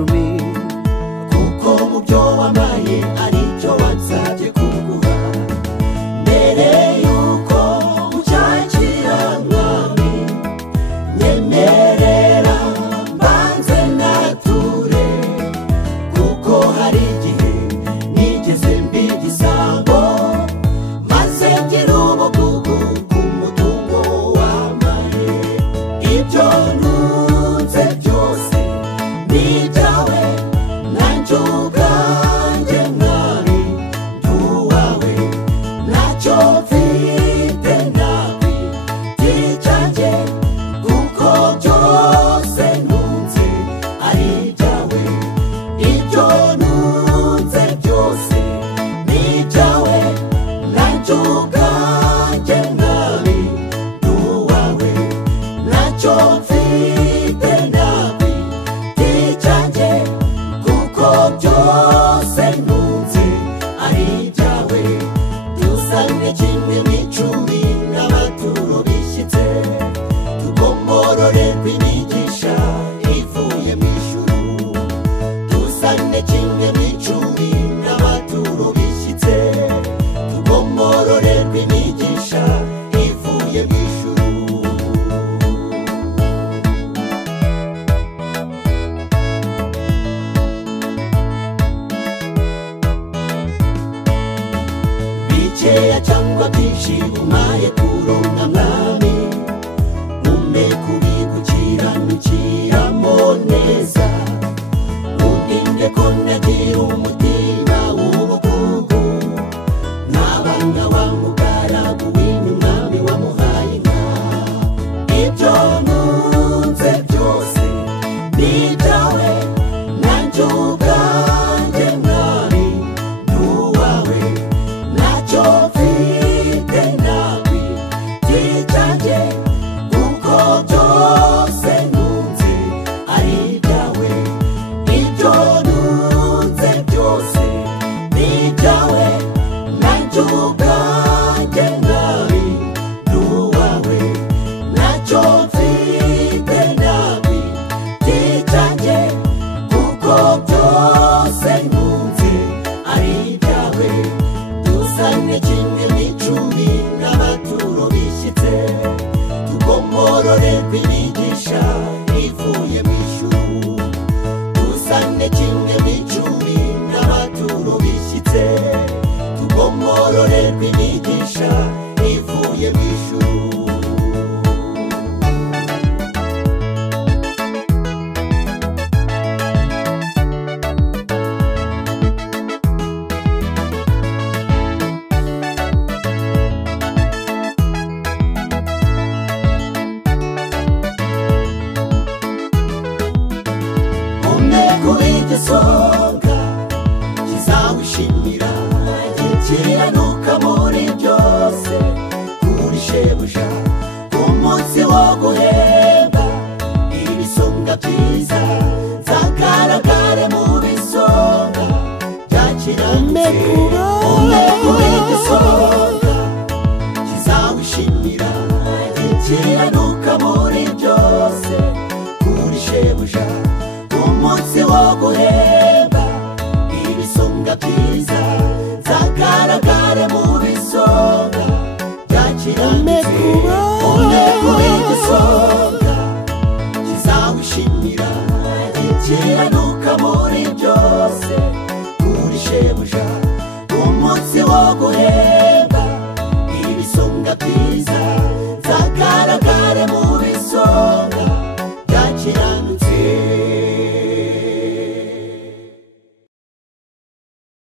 icumi kuko mu byo wamaye ari cyo wansabye kuguha mbere yuko ucyakira mwami nyemerera mbanze nature kuko hari igihe nigeze mbi igisambo maze ngira ubugugu ku mutungo wamaye ibyo ntunze byose ni ibyawe nanjye ubwanjye mwami ndi uwawe ntacyo mfite nabi by'icyanjye kuko byose ntunze ari ibyawe ibyo ntunze byose ni ibyawe nanjye ubwanjye mwami ndi uwawe ntacyo mfite nabi by'icyanjye kuko byose ntunze ari ibyawe dusane kimwe n'icumi n'amaturo bishyitse tugomororerwa imigisha ivuye mu ijuru dusane kimwe n'icumi n'amaturo bishyitse tugomororerwa imigisha ivuye mu ijuru bikeya cyangwa byinshi umaye kuronka mwami umpe kubigukiranukiramo neza undinde ko nagira umutima w'ubugugu ntabanga wa mugaragu w'inyu mwami wamuhaye inka ibyo ntunze byose ni ibyawe nanjye ubwanjye mwami ndi uwawe ntacyo mfite nabi by'icyanjye kuko byose ntunze ari ibyawe ibyo ntunze byose ni ibyawe nanjye ubwanjye mwami ndi uwawe ntacyo mfite nabi by'icyanjye kuko byose ntunze ari ibyawe dusane kimwe n'icumi n'amaturo bishyitse tugomororerwa imigisha ivuye mu ijuru dusane kimwe n'icumi n'amaturo bishyitse tugomororerwa imigisha ivuye mu ijuru igisonga kizawishimira gikiranuka muri byose kuri shebuja ku munsi wo guhemba ibisonga byiza nzagaragare mu bisonga byakiranutse umwe kuri igisonga kizawishimira gikiranuka muri byose kuri shebuja umunsi wo guhemba ibisonga byiza nzagaragare mu bisonga byakiranutse umwe kuri igisonga kizawishimira gikiranuka muri byose kuri shebuja umunsi wo guhemba